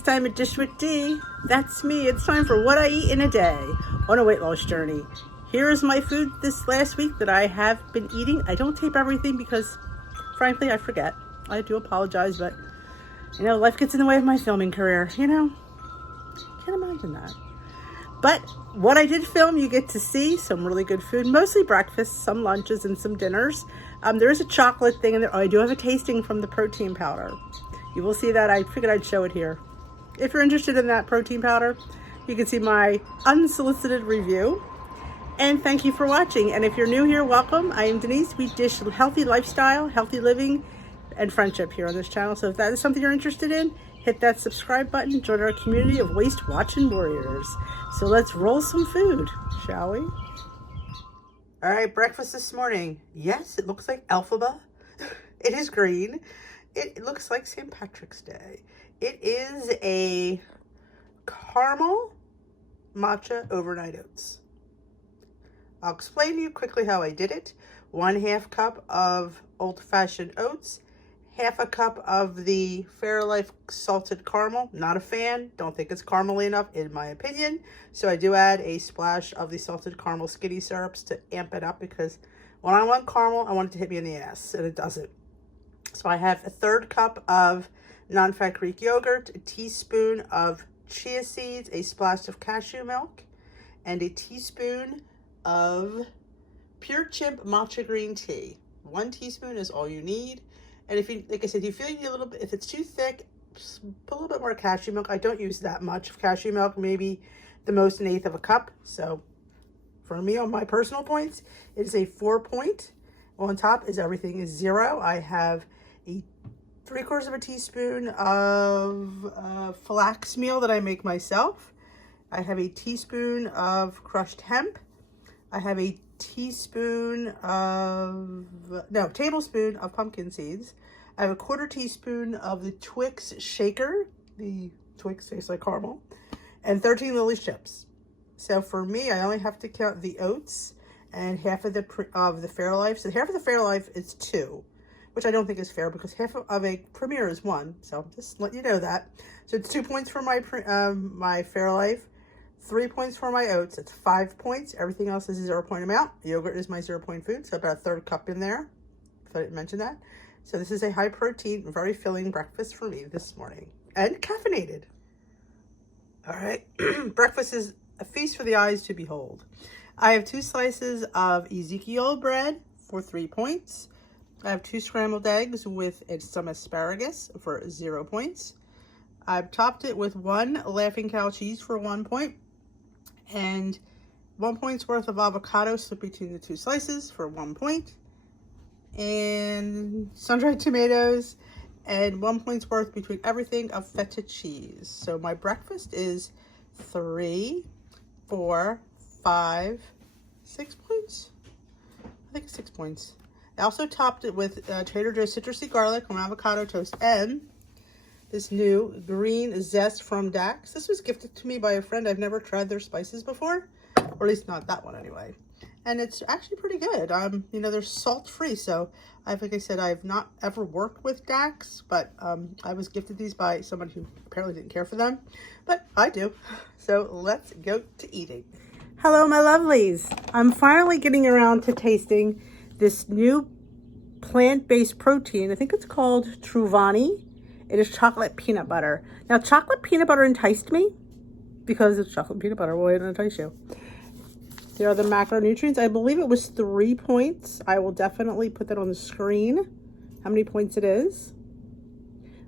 it's time to dish with D. That's me. It's time for what I eat in a day on a weight loss journey. Here is my food this last week that I have been eating. I don't tape everything because, frankly, I forget. I do apologize, but, life gets in the way of my filming career, Can't imagine that. But what I did film, you get to see some really good food, mostly breakfast, some lunches, and some dinners. There is a chocolate thing in there. Oh, I do have a tasting from the protein powder. You will see that. I figured I'd show it here. If you're interested in that protein powder, you can see my unsolicited review. And thank you for watching. And if you're new here, welcome. I am Denise. We dish healthy lifestyle, healthy living, and friendship here on this channel. So if that is something you're interested in, hit that subscribe button, join our community of waist watching warriors. So let's roll some food, shall we? All right, breakfast this morning. Yes, it looks like alphabet. It is green. It looks like St. Patrick's Day. It is a caramel matcha overnight oats. I'll explain to you quickly how I did it. 1/2 cup of old-fashioned oats, 1/2 cup of the Fairlife salted caramel. Not a fan. Don't think it's caramely enough in my opinion. So I do add a splash of the salted caramel skinny syrups to amp it up because when I want caramel, I want it to hit me in the ass, and it doesn't. So I have 1/3 cup of non-fat Greek yogurt, a teaspoon of chia seeds, a splash of cashew milk, and a teaspoon of pure chimp matcha green tea. 1 teaspoon is all you need. And if you, like I said, you feel you need a little bit, if it's too thick, just put a little bit more cashew milk. I don't use that much of cashew milk, maybe the most 1/8 of a cup. So for me, on my personal points, it is a 4 point. On top is everything is 0. I have a 3/4 of a teaspoon of flax meal that I make myself. I have a teaspoon of crushed hemp. I have a tablespoon of pumpkin seeds. I have a 1/4 teaspoon of the Twix shaker. The Twix tastes like caramel. And 13 Lily's chips. So for me, I only have to count the oats and half of the Fairlife. So half of the Fairlife is 2, which I don't think is fair because half of a Premier is 1. So just let you know that. So it's 2 points for my Fairlife, 3 points for my oats. It's 5 points. Everything else is a 0 point amount. Yogurt is my 0 point food, so about 1/3 cup in there, if I didn't mention that. So this is a high protein, very filling breakfast for me this morning. And caffeinated. All right, breakfast is a feast for the eyes to behold. I have 2 slices of Ezekiel bread for 3 points. I have 2 scrambled eggs with some asparagus for 0 points. I've topped it with 1 Laughing Cow cheese for 1 point. And 1 point's worth of avocado split between the 2 slices for 1 point. And sun-dried tomatoes and 1 point's worth between everything of feta cheese. So my breakfast is 3, 4, 5, 6 points. I think it's 6 points. I also topped it with Trader Joe's citrusy garlic on avocado toast and this new green zest from Dax. This was gifted to me by a friend. I've never tried their spices before, or at least not that one anyway. And it's actually pretty good. They're salt-free, so like I said, I've not ever worked with Dax, but I was gifted these by someone who apparently didn't care for them, but I do. So let's go to eating. Hello, my lovelies. I'm finally getting around to tasting this new plant-based protein. I think it's called Truvani. It is chocolate peanut butter. Now, chocolate peanut butter enticed me because it's chocolate peanut butter. Why didn't it entice you? There are the macronutrients. I believe it was 3 points. I will definitely put that on the screen, how many points it is.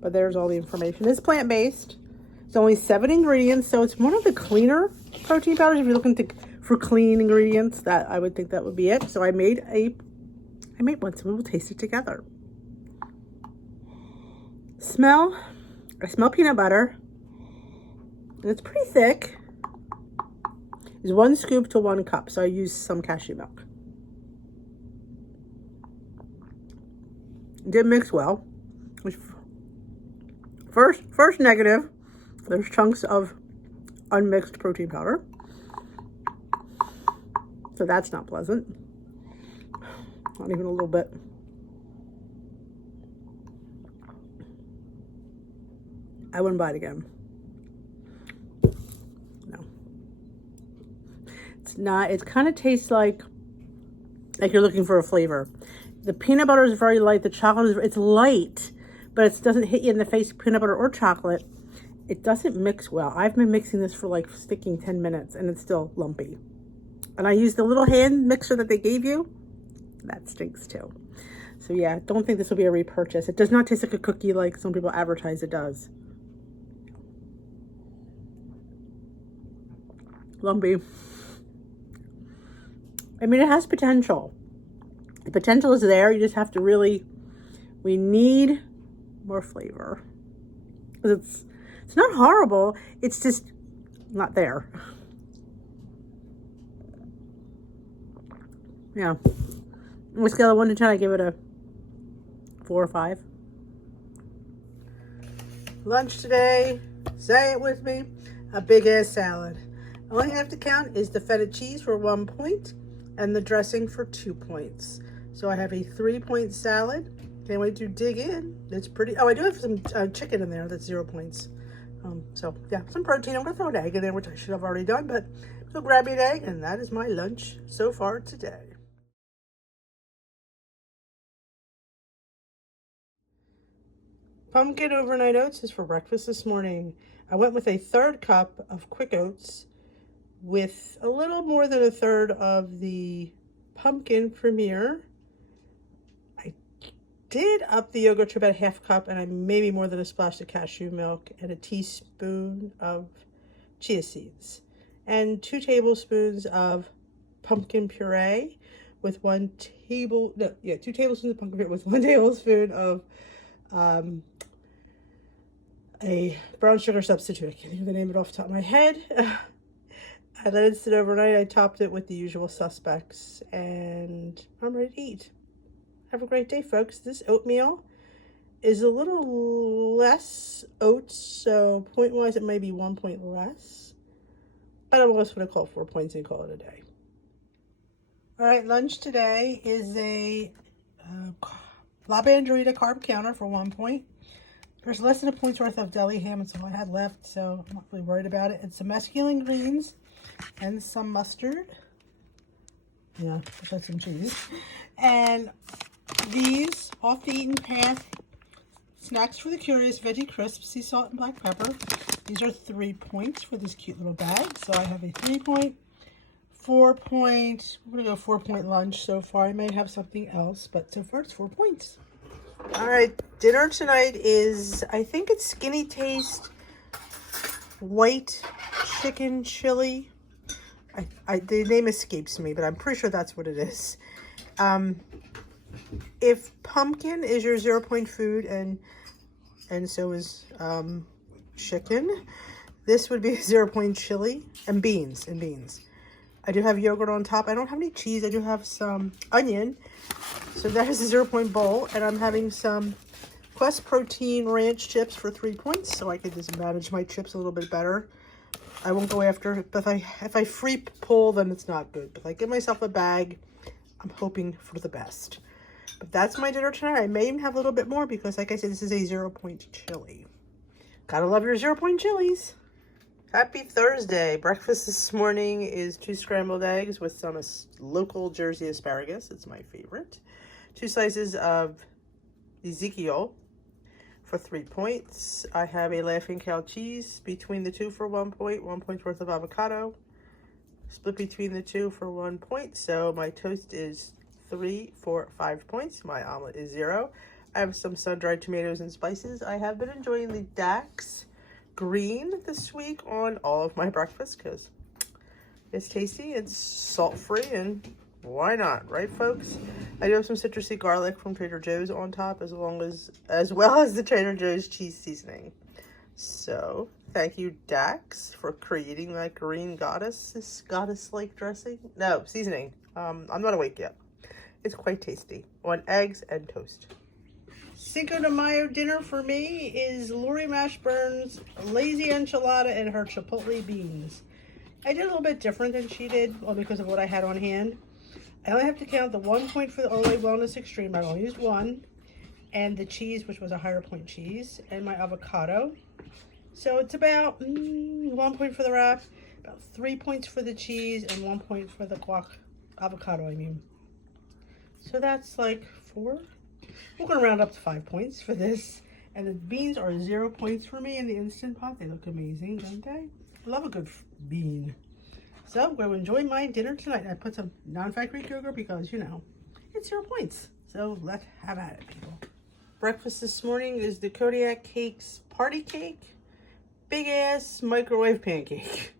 But there's all the information. It's plant-based. It's only 7 ingredients, so it's one of the cleaner protein powders. If you're looking for clean ingredients, that I would think that would be it. So I made one, so we will taste it together. I smell peanut butter, and it's pretty thick. It's 1 scoop to 1 cup, so I use some cashew milk. It didn't mix well. First negative, there's chunks of unmixed protein powder, so that's not pleasant. Not even a little bit. I wouldn't buy it again. It's not, it kind of tastes like you're looking for a flavor. The peanut butter is very light. The chocolate is, it's light, but it doesn't hit you in the face, peanut butter or chocolate. It doesn't mix well. I've been mixing this for like sticking 10 minutes and it's still lumpy. And I used the little hand mixer that they gave you. That stinks too. So yeah, don't think this will be a repurchase. It does not taste like a cookie like some people advertise it does. Lumpy. I mean, it has potential. The potential is there. You just have to really, we need more flavor. It's not horrible. It's just not there. Yeah. On a scale of 1 to 10, I give it a 4 or 5. Lunch today, say it with me, a big ass salad. All I have to count is the feta cheese for 1 point and the dressing for 2 points. So I have a 3-point salad. Can't wait to dig in. It's pretty, oh, I do have some chicken in there. That's 0 points. So yeah, some protein. I'm gonna throw an egg in there, which I should have already done, but so grab me an egg, and that is my lunch so far today. Pumpkin overnight oats is for breakfast this morning. I went with a 1/3 cup of quick oats with a little more than a 1/3 of the pumpkin premier. I did up the yogurt to about a 1/2 cup, and I maybe more than a splash of cashew milk and a teaspoon of chia seeds and 2 tablespoons of pumpkin puree with 2 tablespoons of pumpkin puree with 1 tablespoon of a brown sugar substitute. I can't think of the name of it off the top of my head. I let it sit overnight. I topped it with the usual suspects, and I'm ready to eat. Have a great day, folks. This oatmeal is a little less oats, so point-wise it may be 1 point less, but I'm almost going to call 4 points and call it a day. All right, lunch today is a La Banderita carb counter for 1 point. There's less than a point's worth of deli ham. It's all I had left, so I'm not really worried about it. It's some mescaline greens and some mustard. Yeah, just like some cheese. And these off the eaten path snacks for the curious veggie crisps, sea salt and black pepper. These are 3 points for this cute little bag. So I have a 3 point, 4 point, I'm gonna go 4 point lunch so far. I may have something else, but so far it's 4 points. All right, dinner tonight is, I think it's Skinny Taste white chicken chili. The name escapes me, but I'm pretty sure that's what it is. If pumpkin is your 0 point food and so is chicken, this would be a 0 point chili and beans. I do have yogurt on top. I don't have any cheese. I do have some onion. So that is a 0 point bowl, and I'm having some Quest Protein Ranch chips for 3 points, so I can just manage my chips a little bit better. I won't go after it, but if I free pull, then it's not good. But if I give myself a bag, I'm hoping for the best. But that's my dinner tonight. I may even have a little bit more because, like I said, this is a 0 point chili. Gotta love your 0 point chilies. Happy Thursday. Breakfast this morning is 2 scrambled eggs with some local Jersey asparagus. It's my favorite. 2 slices of Ezekiel for 3 points. I have a Laughing Cow cheese between the two for 1 point, 1 point worth of avocado. Split between the two for 1 point. So my toast is 3, 4, 5 points. My omelet is 0. I have some sun-dried tomatoes and spices. I have been enjoying the Dax green this week on all of my breakfast because it's tasty, it's salt-free, and why not, right, folks? I do have some citrusy garlic from Trader Joe's on top, as well as the Trader Joe's cheese seasoning. So thank you, Dax, for creating that green goddess-like dressing. No, seasoning. I'm not awake yet. It's quite tasty on eggs and toast. Cinco de Mayo dinner for me is Lori Mashburn's lazy enchilada and her chipotle beans. I did a little bit different than she did, well, because of what I had on hand. I only have to count the 1 point for the Olay Wellness Extreme. I only used 1. And the cheese, which was a higher point cheese. And my avocado. So it's about 1 point for the wrap. about 3 points for the cheese and 1 point for the avocado, I mean. So that's like 4. We're gonna round up to 5 points for this. And the beans are 0 points for me in the Instant Pot. They look amazing, don't they? I love a good bean. So I'm going to enjoy my dinner tonight. I put some non-fat Greek yogurt because, you know, it's 0 points. So let's have at it, people. Breakfast this morning is the Kodiak Cakes Party Cake. Big ass microwave pancake.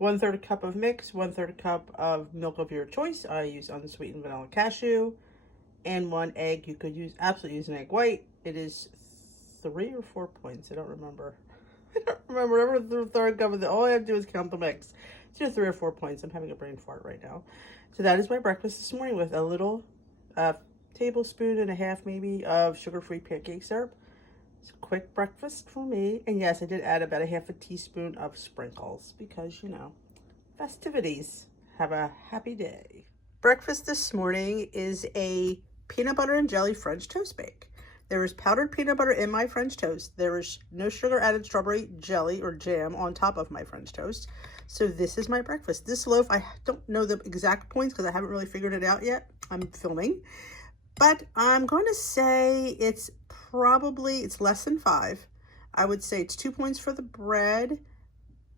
1/3 cup of mix, 1/3 cup of milk of your choice. I use unsweetened vanilla cashew. And 1 egg. You could absolutely use an egg white. It is 3 or 4 points. I don't remember. I don't remember. Whatever the 3rd cup of all I have to do is count the mix. It's either 3 or 4 points. I'm having a brain fart right now. So that is my breakfast this morning with a little tablespoon and a half maybe of sugar-free pancake syrup. It's a quick breakfast for me. And yes, I did add about a half a teaspoon of sprinkles because, you know, festivities. Have a happy day. Breakfast this morning is a peanut butter and jelly French toast bake. There is powdered peanut butter in my French toast. There is no sugar added strawberry jelly or jam on top of my French toast. So this is my breakfast. This loaf, I don't know the exact points because I haven't really figured it out yet. I'm filming. But I'm going to say it's less than 5. I would say it's 2 points for the bread.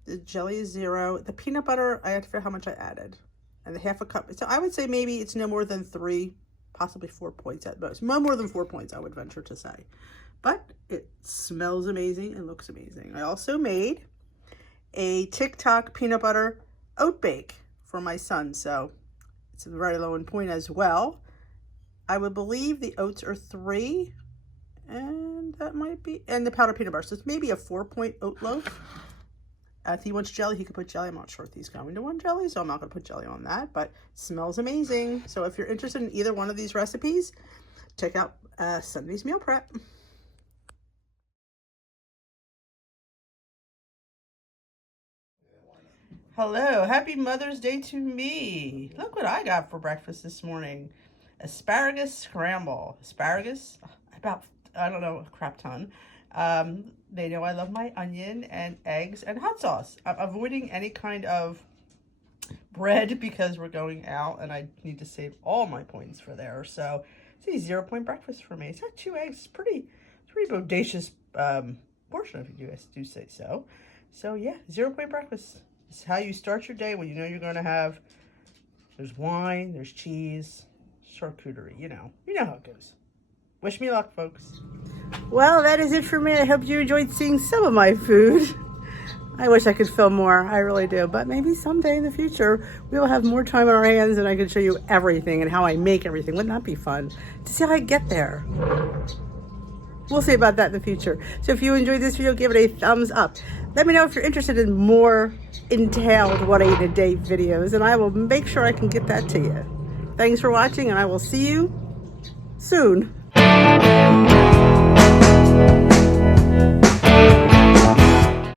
The jelly is 0. The peanut butter, I have to figure how much I added. And the half a cup. So I would say maybe it's no more than 3, possibly 4 points at most. No more than 4 points, I would venture to say. But it smells amazing and looks amazing. I also made a TikTok peanut butter oat bake for my son. So it's very low in point as well. I would believe the oats are 3. And that might be, and the powdered peanut butter. So it's maybe a 4-point oat loaf. If he wants jelly, he could put jelly. I'm not sure if he's going to want jelly, so I'm not going to put jelly on that, but smells amazing. So if you're interested in either one of these recipes, check out Sunday's Meal Prep. Hello, happy Mother's Day to me. Look what I got for breakfast this morning. Asparagus scramble. Asparagus, about, I don't know, a crap ton. They know I love my onion and eggs and hot sauce. I'm avoiding any kind of bread because we're going out and I need to save all my points for there. So it's a 0 point breakfast for me. It's got 2 eggs. It's pretty bodacious portion, if you guys do say so. So yeah, 0 point breakfast. It's how you start your day when you know you're going to have, there's wine, there's cheese, charcuterie, you know how it goes. Wish me luck, folks. Well, that is it for me. I hope you enjoyed seeing some of my food. I wish I could film more. I really do. But maybe someday in the future, we will have more time on our hands and I can show you everything and how I make everything. Wouldn't that be fun to see how I get there? We'll see about that in the future. So if you enjoyed this video, give it a thumbs up. Let me know if you're interested in more entailed What I Eat in a Day videos, and I will make sure I can get that to you. Thanks for watching, and I will see you soon.